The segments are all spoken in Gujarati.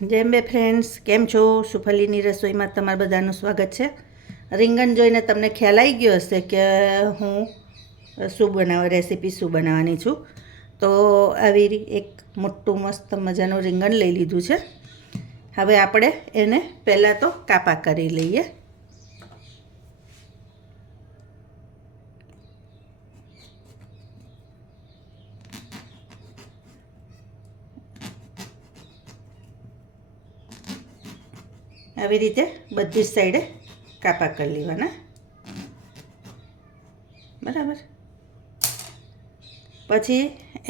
જય બે ફ્રેન્ડ્સ, કેમ છો? સુફલીની રસોઈમાં તમારા બધાનું સ્વાગત છે. રીંગણ જોઈને તમને ખ્યાલ આવી ગયો હશે કે હું રેસીપી શું બનાવવાની છું. તો આવી એક મોટું મસ્ત મજાનું રીંગણ લઈ લીધું છે. હવે આપણે એને પહેલાં તો કાપા કરી લઈએ. આવી રીતે બધી જ સાઈડે કાપા કરી લેવાના. બરાબર. પછી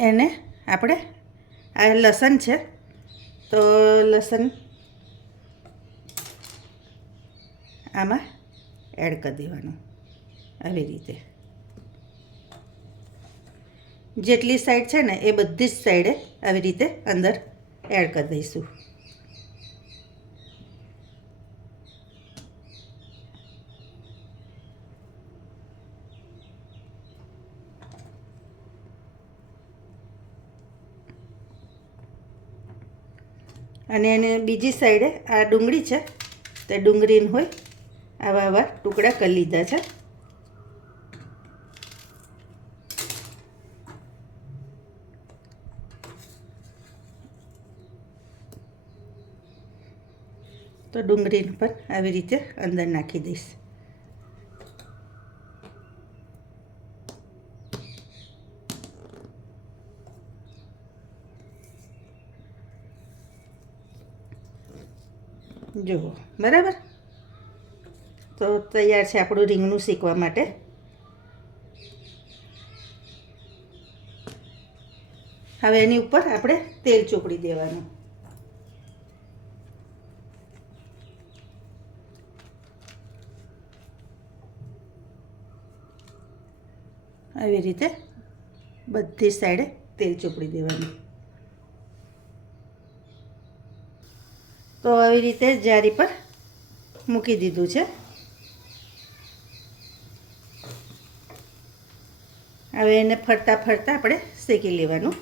એને આપણે આ લસણ છે તો લસણ આમાં એડ કરી દેવાનું. આવી રીતે જેટલી સાઈડ છે ને એ બધી જ સાઈડે આવી રીતે અંદર એડ કરી દઈશું. અને એને બીજી સાઈડે આ ડુંગળી છે તે ડુંગળીને હોય આવા આવા ટુકડા કરી લીધા છે. તો ડુંગળીને પણ આવી રીતે અંદર નાખી દઈશ. જુઓ, બરાબર. તો તૈયાર છે આપણું રીંગણું શેકવા માટે. હવે એની ઉપર આપણે તેલ ચોપડી દેવાનું. આવી રીતે બધી સાઈડે તેલ ચોપડી દેવાનું. તો આવી રીતે જારી પર મૂકી દીધું છે. હવે એને ફરતા ફરતા આપણે શેકી લેવાનું.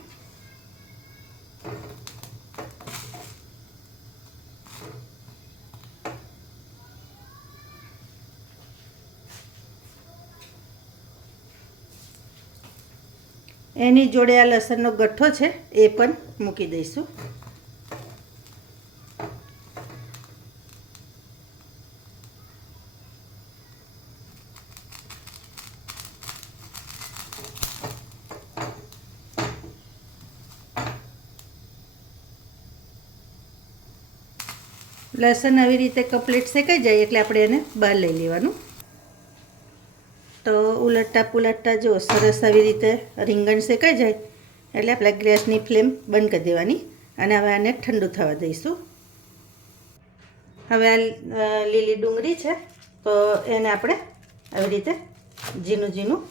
એની જોડે આ લસણનો ગઠ્ઠો છે એ પણ મૂકી દઈશું. લસણ આવી રીતે કમ્પ્લીટ શેકાઈ જાય એટલે આપણે એને બહાર લઈ લેવાનું. તો ઉલટતા પુલટતા જો સરસ આવી રીતે રીંગણ શેકાઈ જાય એટલે આપણે ગેસની ફ્લેમ બંધ કરી દેવાની અને હવે આને ઠંડુ થવા દઈશું. હવે આ લીલી ડુંગળી છે તો એને આપણે આવી રીતે ઝીણું ઝીણું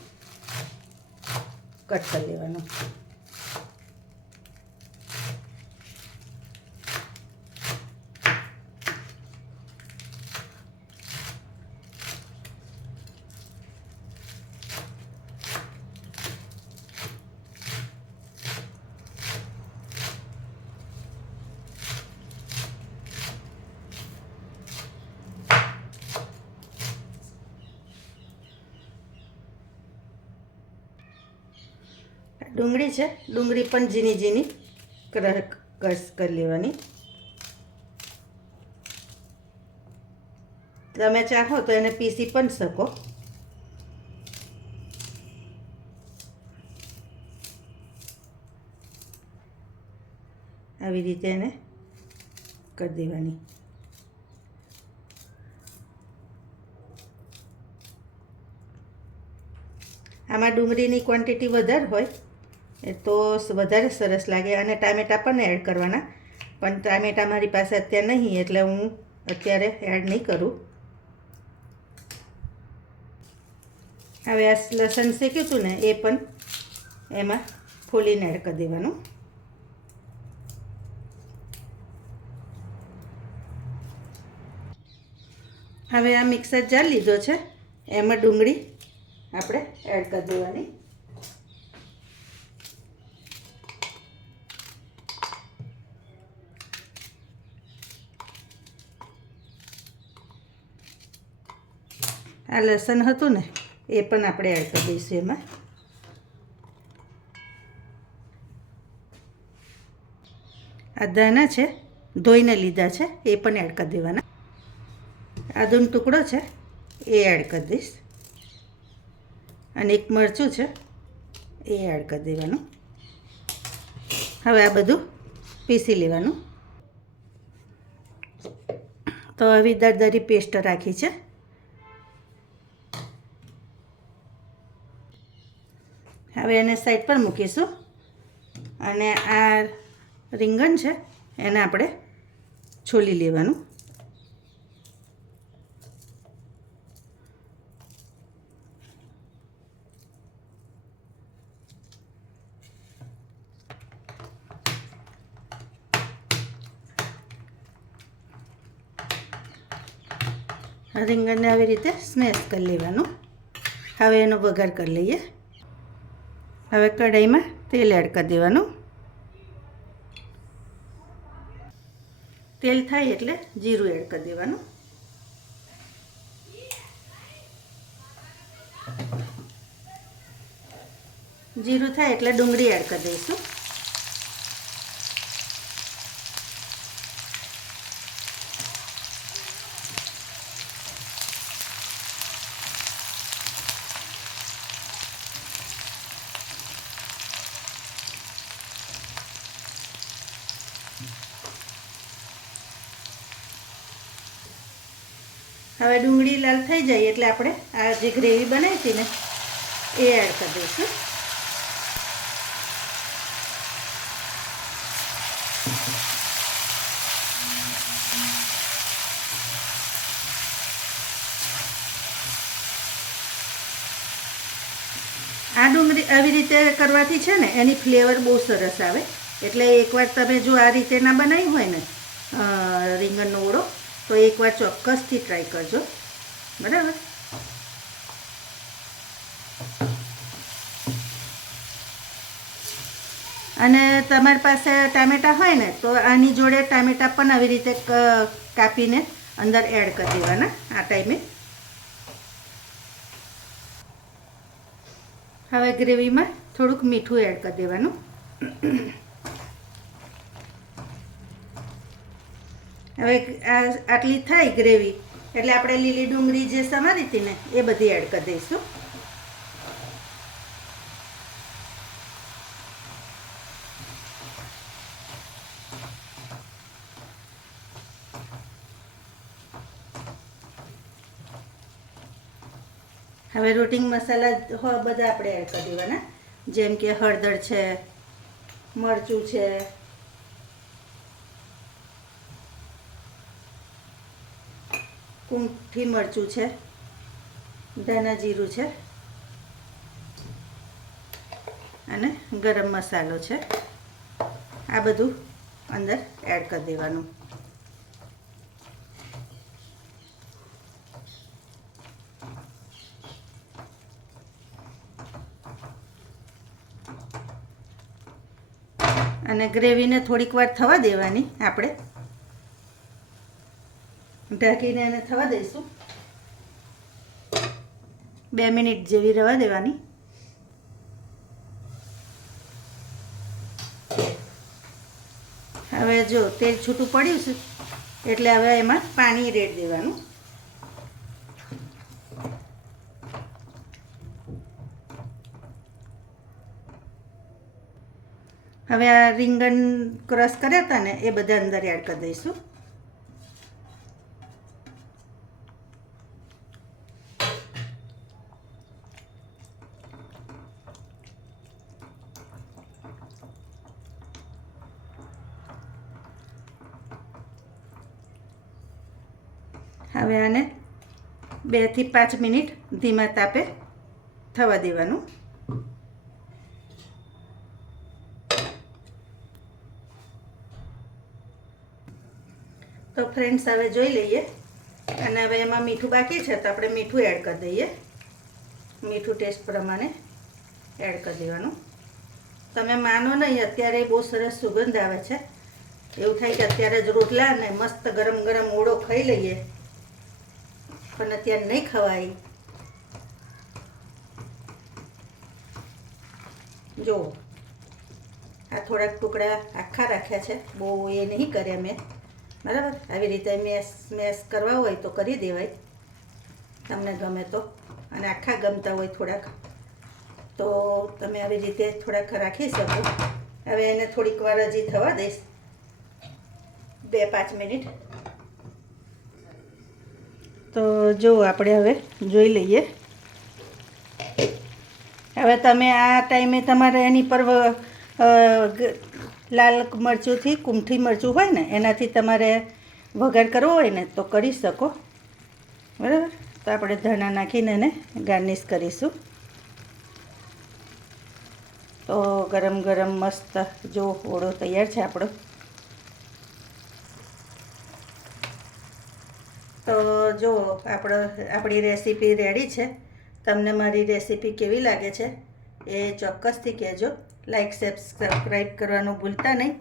કટ કરી લેવાનું. ડુંગળી છે, ડુંગળી પણ ઝીણી ઝીણી કટ કરી લેવાની. તમે ચાહો તો એને પીસી પણ શકો. આવી રીતે એને કરી દેવાની. આમાં ડુંગળીની ક્વોન્ટિટી વધારે હોય એ તો વધારે સરસ લાગે અને ટામેટાં પણ એડ કરવાના, પણ ટામેટાં મારી પાસે અત્યારે નહીં એટલે હું અત્યારે એડ નહીં કરું. હવે આ લસણ શેક્યું હતું ને એ પણ એમાં ફોલીને એડ કરી દેવાનું. હવે આ મિક્સર જાર લીધો છે એમાં ડુંગળી આપણે એડ કરી દેવાની. આ લસણ હતું ને એ પણ આપણે એડ કરી દઈશું એમાં. આ ધાણા છે, ધોઈને લીધા છે, એ પણ એડ કરી દેવાના. આદુનો ટુકડો છે એ એડ કરી દઈશ, અને એક મરચું છે એ એડ કરી દેવાનું. હવે આ બધું પીસી લેવાનું. તો આવી દરદરી પેસ્ટ રાખી છે. હવે એને સાઈડ પર મૂકીશું, અને આ રીંગણ છે એને આપણે છોલી લેવાનું. રીંગણને આવી રીતે સ્મેશ કરી લેવાનું. હવે એનો વઘાર કરી લઈએ. હવે કઢાઈમાં તેલ એડ કરી દેવાનું. તેલ થાય એટલે જીરું એડ કરી દેવાનું. જીરું થાય એટલે ડુંગળી એડ કરી દઈશું. હવે ડુંગળી લાલ થઈ જાય એટલે આપણે આ જે ગ્રેવી બનાવી હતી ને એ એડ કરી દઈશું. આ ડુંગળી આવી રીતે કરવાથી છે ને એની ફ્લેવર બહુ સરસ આવે. એટલે એકવાર તમે જો આ રીતે ના બનાવી હોય ને રીંગણનો ઓળો, તો એકવાર ચોક્કસથી ટ્રાય કરજો, બરાબર. અને તમારી પાસે ટામેટાં હોય ને તો આની જોડે ટામેટાં પણ આવી રીતે કાપીને અંદર એડ કરી દેવાના આ ટાઈમે. હવે ગ્રેવીમાં થોડુંક મીઠું એડ કરી દેવાનું. હવે આટલી થાય ગ્રેવી એટલે આપણે લીલી ડુંગળી જે સમારી હતી ને એ બધી એડ કરી દઈશું. હવે રૂટિંગ મસાલા બધા આપણે એડ કરી દેવાના, જેમ કે હળદર છે, મરચું છે, કૂંઠી મરચું છે, ધાણા જીરું છે, અને ગરમ મસાલો છે. આ બધું અંદર એડ કરી દેવાનું. અને ગ્રેવીને થોડીક વાર થવા દેવાની. આપણે ઢાંકીને એને થવા દઈશું. 2 મિનિટ જેવી રહેવા દેવાની. હવે જો તેલ છૂટું પડ્યું છે એટલે હવે એમાં પાણી રેડ દેવાનું. હવે આ રીંગણ ક્રશ કર્યા હતા ને એ બધા અંદર એડ કરી દઈશું. હવે આને 2 થી 5 મિનિટ ધીમા તાપે થવા દેવાનું. તો ફ્રેન્ડ્સ હવે જોઈ લઈએ. અને હવે એમાં મીઠું બાકી છે તો આપણે મીઠું એડ કરી દઈએ. મીઠું ટેસ્ટ પ્રમાણે એડ કરી દેવાનું. તમે માનો નહીં, અત્યારે બહુ સરસ સુગંધ આવે છે. એવું થાય કે અત્યારે જ રોટલા ને મસ્ત ગરમ ગરમ ઓળો ખાઈ લઈએ, પણ અત્યારે નહીં ખવાય. જો આ થોડાક ટુકડા આખા રાખ્યા છે, બહુ એ નહીં કર્યા મેં, બરાબર. આવી રીતે મેશ કરવા હોય તો કરી દેવાય, તમને ગમે તો. અને આખા ગમતા હોય થોડાક તો તમે આવી રીતે થોડાક રાખી શકો. હવે એને થોડીક વાર હજી થવા દઈશ, 2-5 મિનિટ. તો જો આપણે હવે જોઈ લઈએ. હવે તમે આ ટાઈમે તમારે એની પર લાલ મરચુંથી, કુમઠી મરચું હોય ને એનાથી તમારે વઘાર કરવો હોય ને તો કરી શકો, બરાબર. તો આપણે ધાણા નાખીને એને ગાર્નિશ કરીશું. તો ગરમ ગરમ મસ્ત જો ઓળો તૈયાર છે આપણો. તો જો આપણી રેસીપી રેડી છે. તમને મારી રેસીપી કેવી લાગે છે એ ચોક્કસથી કહેજો. લાઈક, સબસ્ક્રાઈબ કરવાનું ભૂલતા નહીં,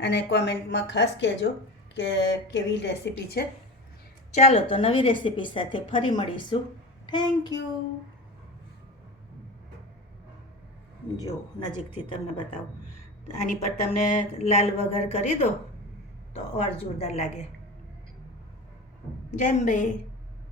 અને કોમેન્ટમાં ખાસ કહેજો કે કેવી રેસીપી છે. ચાલો તો નવી રેસીપી સાથે ફરી મળીશું. Thank you. જો નજીકથી તમને બતાવું, આની પર તમને લાલ વઘાર કરી દો તો ઓર જોરદાર લાગે. જેમ બે